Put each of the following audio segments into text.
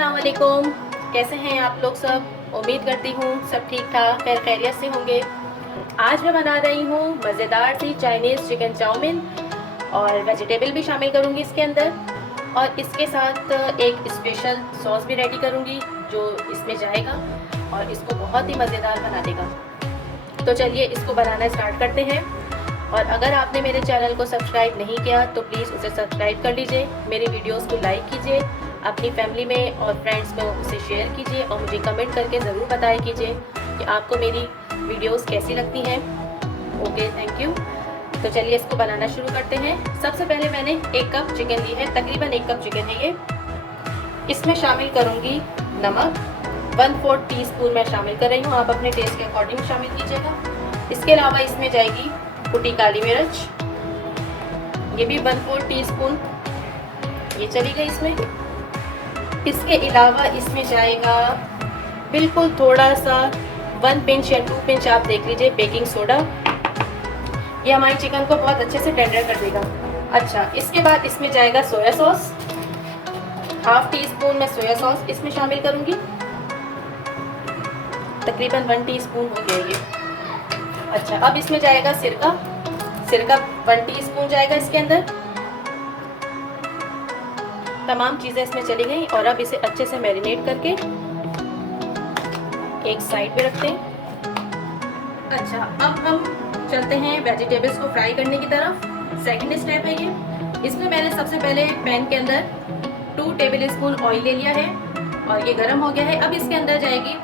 अस्सलाम वालेकुम। कैसे हैं आप लोग सब? उम्मीद करती हूँ सब ठीक ठाक खैर खैरियत से होंगे। आज मैं बना रही हूँ मज़ेदार सी चाइनीज़ चिकन चाउमीन और वेजिटेबल भी शामिल करूँगी इसके अंदर, और इसके साथ एक स्पेशल सॉस भी रेडी करूँगी जो इसमें जाएगा और इसको बहुत ही मज़ेदार बना देगा। तो चलिए इसको बनाना स्टार्ट करते हैं। और अगर आपने मेरे चैनल को सब्सक्राइब नहीं किया तो प्लीज़ उसे सब्सक्राइब कर लीजिए, मेरी वीडियोस को लाइक कीजिए, अपनी फैमिली में और फ्रेंड्स में उसे शेयर कीजिए और मुझे कमेंट करके ज़रूर बताया कीजिए कि आपको मेरी वीडियोस कैसी लगती हैं। Okay, thank you. तो चलिए इसको बनाना शुरू करते हैं। सबसे पहले मैंने 1 कप चिकन ली है, तकरीबन 1 कप चिकन है ये। इसमें शामिल करूँगी नमक, 1/4 टीस्पून मैं शामिल कर रही हूँ, आप अपने टेस्ट के अकॉर्डिंग शामिल कीजिएगा। इसके अलावा इसमें जाएगी कुटी काली मिर्च, ये भी 1/4 टीस्पून ये चली गई इसमें। इसके अलावा इसमें जाएगा बिल्कुल थोड़ा सा 1 पिंच या 2 पिंच आप देख लीजिए बेकिंग सोडा, ये हमारे चिकन को बहुत अच्छे से टेंडर कर देगा। अच्छा, इसके बाद इसमें जाएगा सोया सॉस, 1/2 टीस्पून मैं सोया सॉस इसमें शामिल करूँगी, तकरीबन 1 टीस्पून हो गया ये। अच्छा, अब इसमें जाएगा सिरका 1 टीस्पून जाएगा इसके अंदर। तमाम चीज़ें इसमें चली गई और अब इसे अच्छे से मैरिनेट करके एक साइड पे रखते हैं। अच्छा, अब हम चलते हैं वेजिटेबल्स को फ्राई करने की तरफ। सेकंड स्टेप है ये। इसमें मैंने सबसे पहले पैन के अंदर 2 टेबल स्पून ऑयल ले लिया है और ये गर्म हो गया है। अब इसके अंदर जाएगी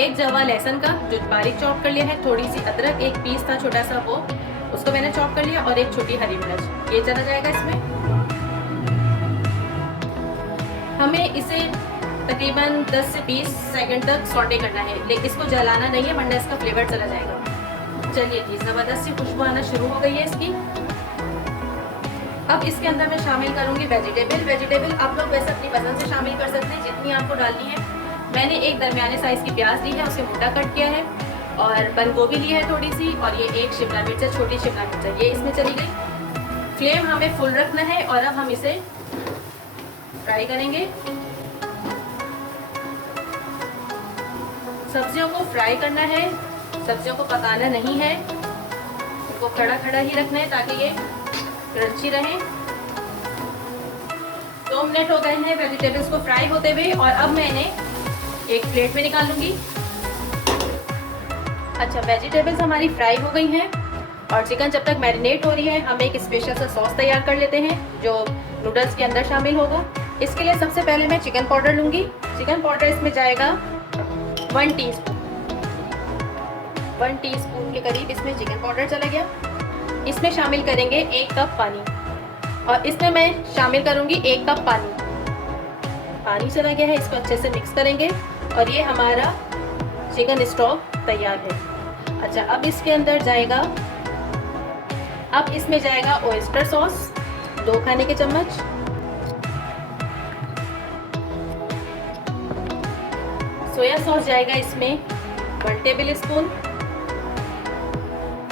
1 जवा लहसुन का जो बारीक चॉप कर लिया है, थोड़ी सी अदरक, 1 पीस था छोटा सा वो, उसको मैंने चॉप कर लिया, और 1 छोटी हरी मिर्च, ये चला जाएगा इसमें। हमें इसे तकरीबन 10 से 20 सेकंड तक सॉटे करना है, लेकिन इसको जलाना नहीं है वरना इसका फ्लेवर चला जाएगा। चलिए जी, ज़बरदस्त सी खुशबू आना शुरू हो गई है इसकी। अब इसके अंदर मैं शामिल करूँगी वेजिटेबल आप लोग वैसे अपनी पसंद से शामिल कर सकते हैं जितनी आपको डालनी है। मैंने एक दरमियाने साइज़ की प्याज ली है, उसे मोटा कट किया है, और बंद गोभी ली है थोड़ी सी, और ये 1 शिमला मिर्च है, छोटी शिमला मिर्च है, ये इसमें चली गई। फ्लेम हमें फुल रखना है और अब हम इसे फ्राई करेंगे। सब्जियों को फ्राई करना है, सब्जियों को पकाना नहीं है, इनको खड़ा खड़ा ही रखना है ताकि ये क्रंची रहे। 2 मिनट हो गए हैं वेजिटेबल्स को फ्राई होते हुए, और अब मैं इन्हें एक प्लेट में निकाल लूंगी। अच्छा, वेजिटेबल्स हमारी फ्राई हो गई हैं और चिकन जब तक मैरिनेट हो रही है हम एक स्पेशल सा सॉस तैयार कर लेते हैं जो नूडल्स के अंदर शामिल होगा। इसके लिए सबसे पहले मैं चिकन पाउडर लूंगी। चिकन पाउडर इसमें जाएगा 1 टीस्पून के करीब इसमें चिकन पाउडर चला गया। इसमें शामिल करेंगे 1 कप पानी, और इसमें मैं शामिल करूंगी 1 कप पानी चला गया है। इसको अच्छे से मिक्स करेंगे और ये हमारा चिकन स्टॉक तैयार है। अच्छा, अब इसके अंदर जाएगा, अब इसमें जाएगा ऑयस्टर सॉस 2 खाने के चम्मच, सोया सॉस जाएगा इसमें 1 टेबल स्पून।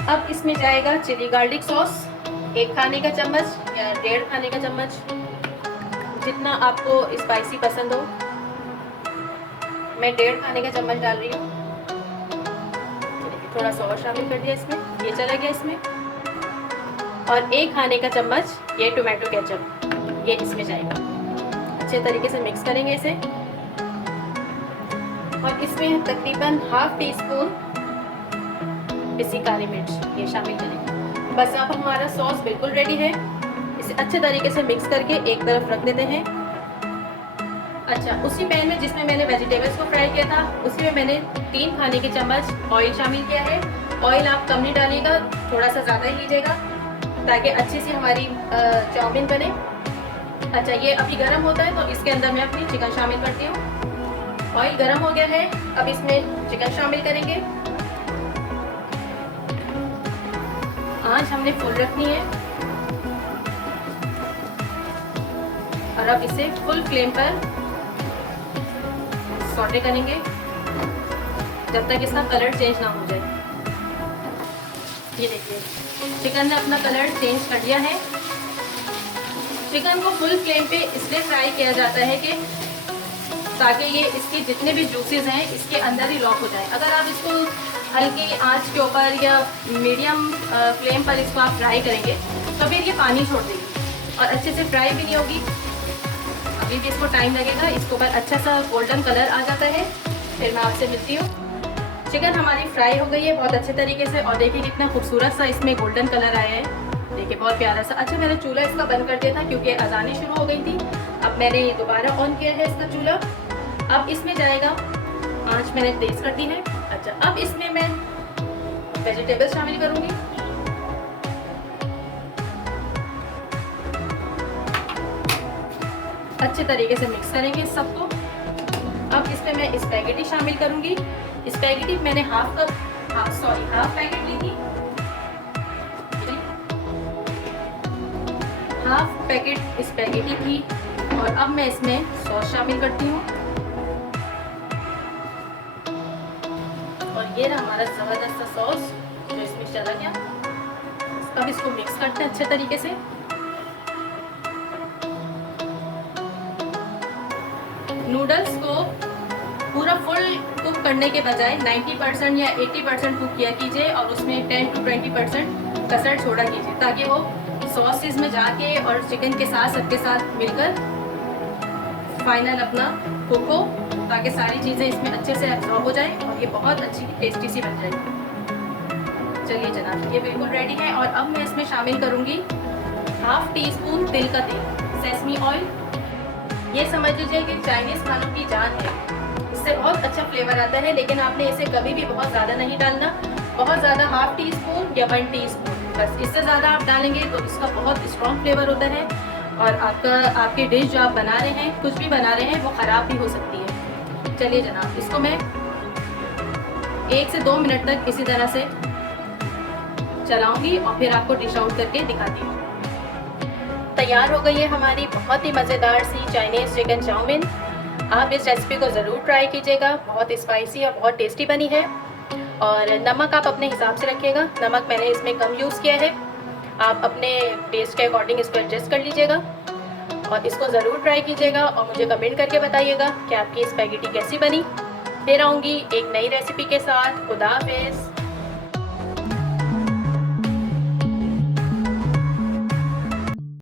अब इसमें जाएगा चिली गार्लिक सॉस 1 खाने का चम्मच या 1.5 खाने का चम्मच, जितना आपको स्पाइसी पसंद हो। मैं 1.5 खाने का चम्मच डाल रही हूँ। थोड़ा सा और शामिल कर दिया इसमें, ये चला गया इसमें। और 1 खाने का चम्मच ये टोमेटो केचप, ये इसमें जाएगा। अच्छे तरीके से मिक्स करेंगे इसे, और इसमें तकरीबन 1/2 टीस्पून पिसी काली मिर्च ये शामिल करेंगे। बस अब हमारा सॉस बिल्कुल रेडी है। इसे अच्छे तरीके से मिक्स करके एक तरफ रख देते हैं। अच्छा, उसी पैन में जिसमें मैंने वेजिटेबल्स को फ्राई किया था उसी में मैंने 3 खाने के चम्मच ऑयल शामिल किया है। ऑयल आप कम नहीं डालिएगा, थोड़ा सा ज़्यादा ही लीजिएगा ताकि अच्छी सी हमारी चाउमीन बने। अच्छा, ये अभी गर्म होता है तो इसके अंदर मैं अपनी चिकन शामिल करती हूँ। ऑयल गर्म हो गया है, अब इसमें चिकन शामिल करेंगे। आंच हमने फुल रखनी है और अब इसे फुल फ्लेम पर सॉटे करेंगे जब तक इसका कलर चेंज ना हो जाए। ये देखिए चिकन ने अपना कलर चेंज कर लिया है। चिकन को फुल फ्लेम पे इसलिए फ्राई किया जाता है कि ताकि ये इसके जितने भी जूसेस हैं इसके अंदर ही लॉक हो जाए। अगर आप इसको हल्की आंच के ऊपर या मीडियम फ्लेम पर इसको आप फ्राई करेंगे तो फिर ये पानी छोड़ देगी और अच्छे से फ्राई भी नहीं होगी। अभी भी इसको टाइम लगेगा, इसके ऊपर अच्छा सा गोल्डन कलर आ जाता है, फिर मैं आपसे मिलती हूँ। चिकन हमारी फ्राई हो गई है बहुत अच्छे तरीके से और देखिए कितना खूबसूरत सा इसमें गोल्डन कलर आया है, देखिए बहुत प्यारा सा। अच्छा मैंने चूल्हा इसका बंद कर दिया था क्योंकि अजानें शुरू हो गई थी। अब मैंने ये दोबारा ऑन किया है इसका चूल्हा। अब इसमें जाएगा, आँच मैंने तेज़ कर दी है। अच्छा अब इसमें मैं वेजिटेबल्स शामिल करूँगी। अच्छे तरीके से मिक्स करेंगे सबको। अब इसमें मैं स्पैगेटी शामिल करूँगी। स्पैगेटी मैंने हाफ पैकेट ली थी, हाफ पैकेट स्पैगेटी थी। और अब मैं इसमें सॉस शामिल करती हूँ और ये रहा हमारा ज़बरदस्त सा सॉस जो इसमें चला गया। अब इसको मिक्स करते हैं अच्छे तरीके से। नूडल्स को पूरा फुल कुक करने के बजाय 90% या 80% कुक किया कीजिए और उसमें 10 to 20% कसर छोड़ा कीजिए ताकि वो सॉसेस में जाके और चिकन के साथ सबके साथ मिलकर फाइनल अपना कुक हो, ताकि सारी चीज़ें इसमें अच्छे से एब्जॉर्ब हो जाए और ये बहुत अच्छी टेस्टी सी बन जाएगी। चलिए जनाब ये बिल्कुल रेडी है। और अब मैं इसमें शामिल करूँगी हाफ टी स्पून तिल का तेल, सेसमी ऑयल। ये समझ लीजिए कि चाइनीज़ खानों की जान है, इससे बहुत अच्छा फ्लेवर आता है, लेकिन आपने इसे कभी भी बहुत ज़्यादा नहीं डालना। बहुत ज़्यादा हाफ टी स्पून या 1 टीस्पून, बस इससे ज़्यादा आप डालेंगे तो इसका बहुत स्ट्रॉन्ग फ्लेवर होता है और आपकी डिश जो आप बना रहे हैं, कुछ भी बना रहे हैं, वो ख़राब भी हो सकती है। चलिए जनाब इसको मैं 1 से 2 मिनट तक इसी तरह से चलाऊँगी और फिर आपको डिश आउट करके दिखाती हूँ। तैयार हो गई है हमारी बहुत ही मज़ेदार सी चाइनीज़ चिकन चाउमीन। आप इस रेसिपी को ज़रूर ट्राई कीजिएगा, बहुत स्पाइसी और बहुत टेस्टी बनी है। और नमक आप अपने हिसाब से रखिएगा, नमक मैंने इसमें कम यूज़ किया है, आप अपने टेस्ट के अकॉर्डिंग इसको एडजस्ट कर लीजिएगा। और इसको ज़रूर ट्राई कीजिएगा और मुझे कमेंट करके बताइएगा कि आपकी स्पैगेटी कैसी बनी। फिर आऊँगी एक नई रेसिपी के साथ। खुदा हाफिज़।